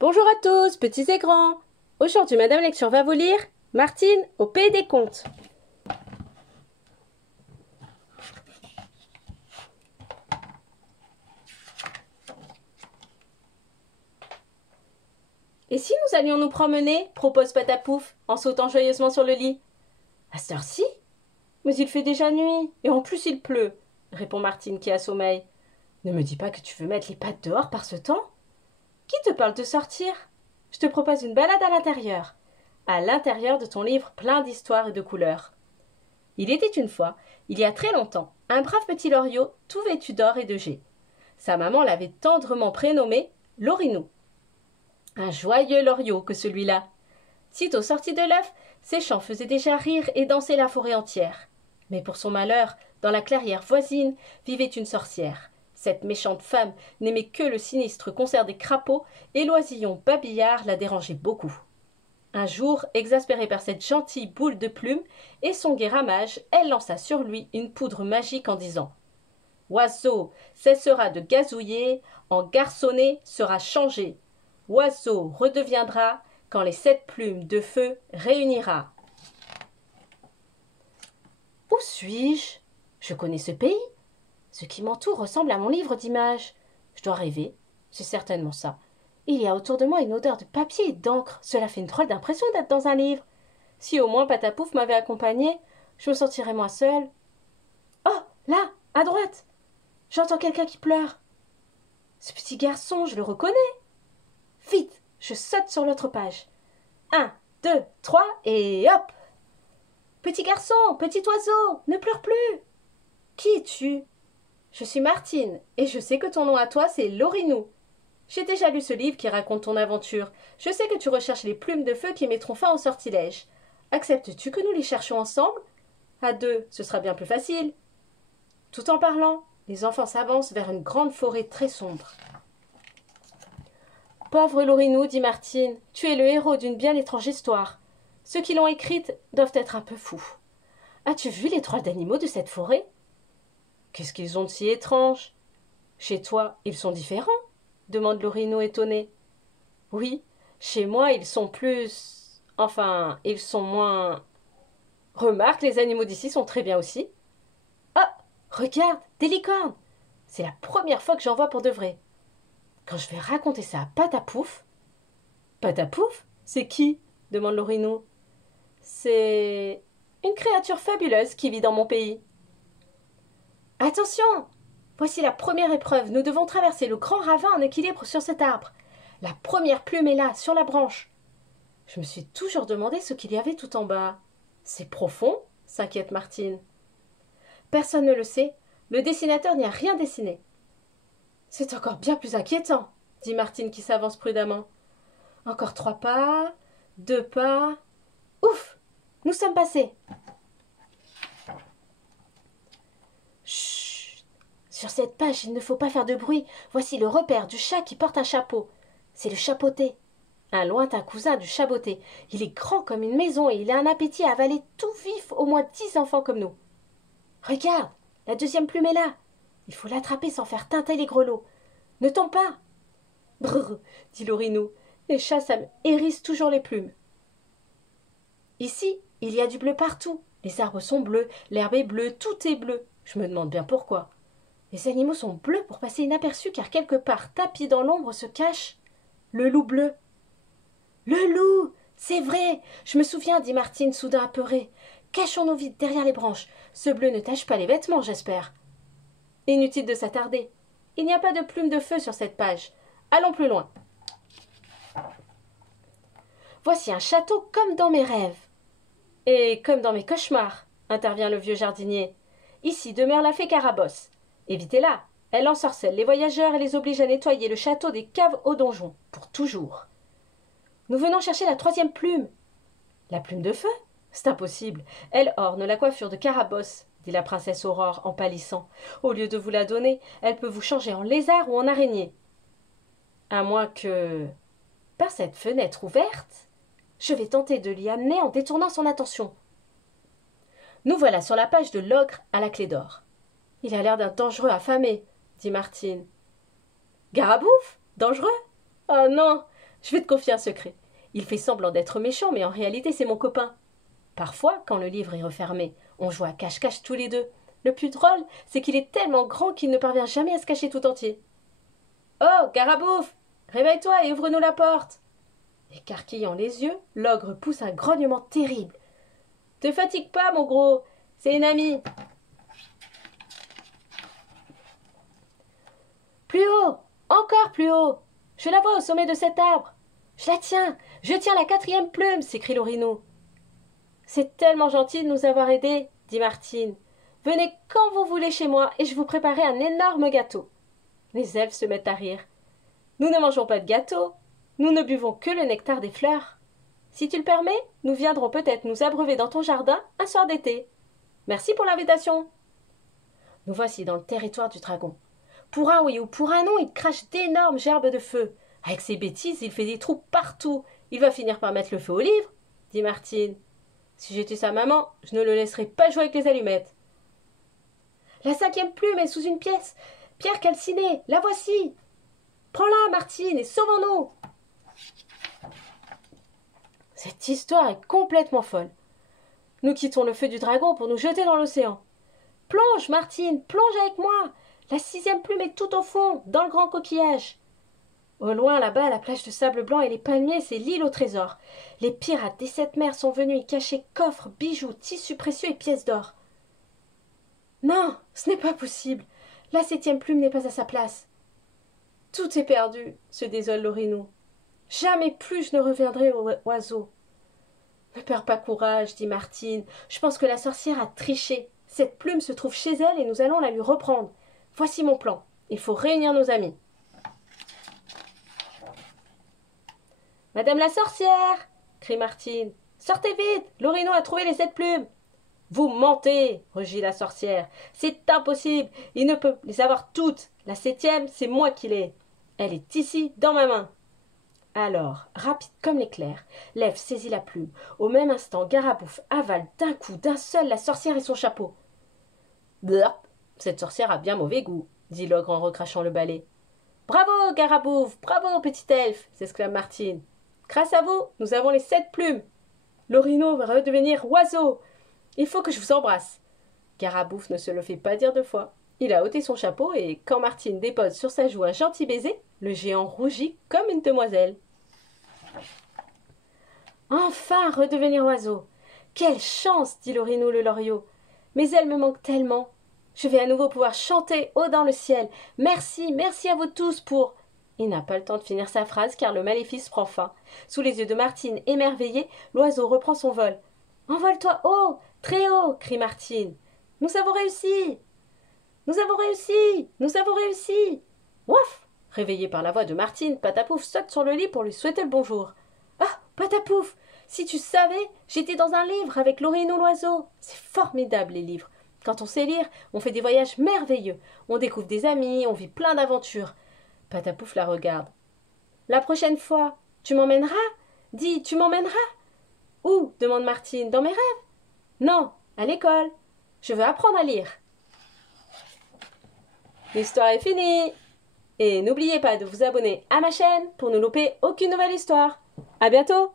Bonjour à tous, petits et grands. Aujourd'hui, Madame Lecture va vous lire Martine au pays des contes. Et si nous allions nous promener propose Patapouf en sautant joyeusement sur le lit. À cette heure-ci? Mais il fait déjà nuit, et en plus il pleut, répond Martine qui a sommeil. Ne me dis pas que tu veux mettre les pattes dehors par ce temps. Qui te parle de sortir? Je te propose une balade à l'intérieur de ton livre plein d'histoires et de couleurs. Il était une fois, il y a très longtemps, un brave petit loriot tout vêtu d'or et de jet. Sa maman l'avait tendrement prénommé Lorinou. Un joyeux loriot que celui-là. Sitôt sorti de l'œuf, ses chants faisaient déjà rire et danser la forêt entière. Mais pour son malheur, dans la clairière voisine vivait une sorcière. Cette méchante femme n'aimait que le sinistre concert des crapauds et l'oisillon babillard la dérangeait beaucoup. Un jour, exaspérée par cette gentille boule de plumes et son gai ramage, elle lança sur lui une poudre magique en disant « Oiseau cessera de gazouiller, en garçonnet sera changé. Oiseau redeviendra quand les 7 plumes de feu réunira. » Où suis-je? Je connais ce pays. Ce qui m'entoure ressemble à mon livre d'images. Je dois rêver, c'est certainement ça. Il y a autour de moi une odeur de papier et d'encre. Cela fait une drôle d'impression d'être dans un livre. Si au moins Patapouf m'avait accompagnée, je me sentirais moins seule. Oh, là, à droite, j'entends quelqu'un qui pleure. Ce petit garçon, je le reconnais. Vite, je saute sur l'autre page. 1, 2, 3 et hop! Petit garçon, petit oiseau, ne pleure plus. Qui es-tu? Je suis Martine, et je sais que ton nom à toi, c'est Lorinou. J'ai déjà lu ce livre qui raconte ton aventure. Je sais que tu recherches les plumes de feu qui mettront fin au sortilège. Acceptes-tu que nous les cherchions ensemble? À deux, ce sera bien plus facile. Tout en parlant, les enfants s'avancent vers une grande forêt très sombre. Pauvre Lorinou, dit Martine, tu es le héros d'une bien étrange histoire. Ceux qui l'ont écrite doivent être un peu fous. As-tu vu les drôles d'animaux de cette forêt? Qu'est-ce qu'ils ont de si étrange? Chez toi, ils sont différents? Demande Lorinou étonnée. Oui, chez moi, ils sont plus... Enfin, ils sont moins... Remarque, les animaux d'ici sont très bien aussi. Ah, regarde, des licornes! C'est la première fois que j'en vois pour de vrai. Quand je vais raconter ça à Patapouf... Patapouf? C'est qui? Demande Lorinou. C'est... une créature fabuleuse qui vit dans mon pays. Attention! Voici la première épreuve. Nous devons traverser le grand ravin en équilibre sur cet arbre. La première plume est là, sur la branche. Je me suis toujours demandé ce qu'il y avait tout en bas. C'est profond? S'inquiète Martine. Personne ne le sait. Le dessinateur n'y a rien dessiné. C'est encore bien plus inquiétant, dit Martine qui s'avance prudemment. Encore 3 pas, 2 pas. Ouf! Nous sommes passés. Chut! Sur cette page, il ne faut pas faire de bruit. Voici le repère du chat qui porte un chapeau. C'est le chapeauté. Un lointain cousin du chaboté. Il est grand comme une maison et il a un appétit à avaler tout vif au moins 10 enfants comme nous. Regarde, la deuxième plume est là. Il faut l'attraper sans faire teinter les grelots. Ne tombe pas. Brrr, dit Lorinou. Les chats, ça me hérisse toujours les plumes. Ici, il y a du bleu partout. Les arbres sont bleus, l'herbe est bleue, tout est bleu. Je me demande bien pourquoi. Les animaux sont bleus pour passer inaperçus car quelque part, tapis dans l'ombre, se cache le loup bleu. Le loup! C'est vrai! Je me souviens, dit Martine, soudain apeurée. Cachons-nous vite derrière les branches. Ce bleu ne tache pas les vêtements, j'espère. Inutile de s'attarder. Il n'y a pas de plume de feu sur cette page. Allons plus loin. Voici un château comme dans mes rêves. Et comme dans mes cauchemars, intervient le vieux jardinier. Ici demeure la fée Carabosse. Évitez-la. Elle ensorcelle les voyageurs et les oblige à nettoyer le château des caves au donjon, pour toujours. Nous venons chercher la 3e plume. La plume de feu? C'est impossible. Elle orne la coiffure de Carabosse, dit la princesse Aurore en pâlissant. Au lieu de vous la donner, elle peut vous changer en lézard ou en araignée. À moins que... Par cette fenêtre ouverte, je vais tenter de l'y amener en détournant son attention. Nous voilà sur la page de l'ogre à la clé d'or. Il a l'air d'un dangereux affamé, dit Martine. Garabouf? Dangereux? Oh non! je vais te confier un secret. Il fait semblant d'être méchant, mais en réalité, c'est mon copain. Parfois, quand le livre est refermé, on joue à cache-cache tous les deux. Le plus drôle, c'est qu'il est tellement grand qu'il ne parvient jamais à se cacher tout entier. Oh, Garabouf, réveille-toi et ouvre-nous la porte. Écarquillant les yeux, l'ogre pousse un grognement terrible. Te fatigue pas, mon gros, c'est une amie. Plus haut, encore plus haut. Je la vois au sommet de cet arbre. Je tiens la 4e plume, s'écrie l'Orinou. C'est tellement gentil de nous avoir aidés, dit Martine. Venez quand vous voulez chez moi et je vous préparerai un énorme gâteau. Les elfes se mettent à rire. Nous ne mangeons pas de gâteau, nous ne buvons que le nectar des fleurs. Si tu le permets, nous viendrons peut-être nous abreuver dans ton jardin un soir d'été. Merci pour l'invitation. Nous voici dans le territoire du dragon. Pour un oui ou pour un non, il crache d'énormes gerbes de feu. Avec ses bêtises, il fait des trous partout. Il va finir par mettre le feu au livre, dit Martine. Si j'étais sa maman, je ne le laisserais pas jouer avec les allumettes. La 5e plume est sous une pièce. Pierre calcinée, la voici. Prends-la, Martine, et sauvons-nous. Cette histoire est complètement folle. Nous quittons le feu du dragon pour nous jeter dans l'océan. Plonge, Martine, plonge avec moi. La 6e plume est tout au fond, dans le grand coquillage. Au loin, là-bas, la plage de sable blanc et les palmiers, c'est l'île au trésor. Les pirates des 7 mers sont venus y cacher coffres, bijoux, tissus précieux et pièces d'or. Non, ce n'est pas possible. La 7e plume n'est pas à sa place. Tout est perdu, se désole l'Orinou. Jamais plus je ne reviendrai au oiseau. Ne perds pas courage, dit Martine. Je pense que la sorcière a triché. Cette plume se trouve chez elle et nous allons la lui reprendre. Voici mon plan. Il faut réunir nos amis. Madame la sorcière, crie Martine. Sortez vite, l'Orinou a trouvé les 7 plumes. Vous mentez, rugit la sorcière. C'est impossible, il ne peut les avoir toutes. La 7e, c'est moi qui l'ai. Elle est ici, dans ma main. Alors, rapide comme l'éclair, l'elfe saisit la plume. Au même instant, Garabouf avale d'un coup, d'un seul, la sorcière et son chapeau. Blurp, cette sorcière a bien mauvais goût, dit l'ogre en recrachant le balai. Bravo, Garabouf, bravo, petit elfe, s'exclame Martine. Grâce à vous, nous avons les 7 plumes. L'Orinou va redevenir oiseau. Il faut que je vous embrasse. Garabouf ne se le fait pas dire 2 fois. Il a ôté son chapeau et, quand Martine dépose sur sa joue un gentil baiser, le géant rougit comme une demoiselle. Enfin redevenir oiseau. Quelle chance, dit l'Orinou le loriot. Mes ailes me manquent tellement. Je vais à nouveau pouvoir chanter haut dans le ciel. Merci, merci à vous tous pour... Il n'a pas le temps de finir sa phrase car le maléfice prend fin. Sous les yeux de Martine émerveillée, l'oiseau reprend son vol. Envole-toi haut, très haut, crie Martine. Nous avons réussi. Nous avons réussi. Nous avons réussi. Ouf! Réveillé par la voix de Martine, Patapouf saute sur le lit pour lui souhaiter le bonjour. Ah, Patapouf, si tu savais, j'étais dans un livre avec l'Orinou l'oiseau. C'est formidable les livres. Quand on sait lire, on fait des voyages merveilleux. On découvre des amis, on vit plein d'aventures. Patapouf la regarde. La prochaine fois, tu m'emmèneras? Dis, tu m'emmèneras? Où? Demande Martine. Dans mes rêves? Non, à l'école. Je veux apprendre à lire. L'histoire est finie. Et n'oubliez pas de vous abonner à ma chaîne pour ne louper aucune nouvelle histoire. À bientôt!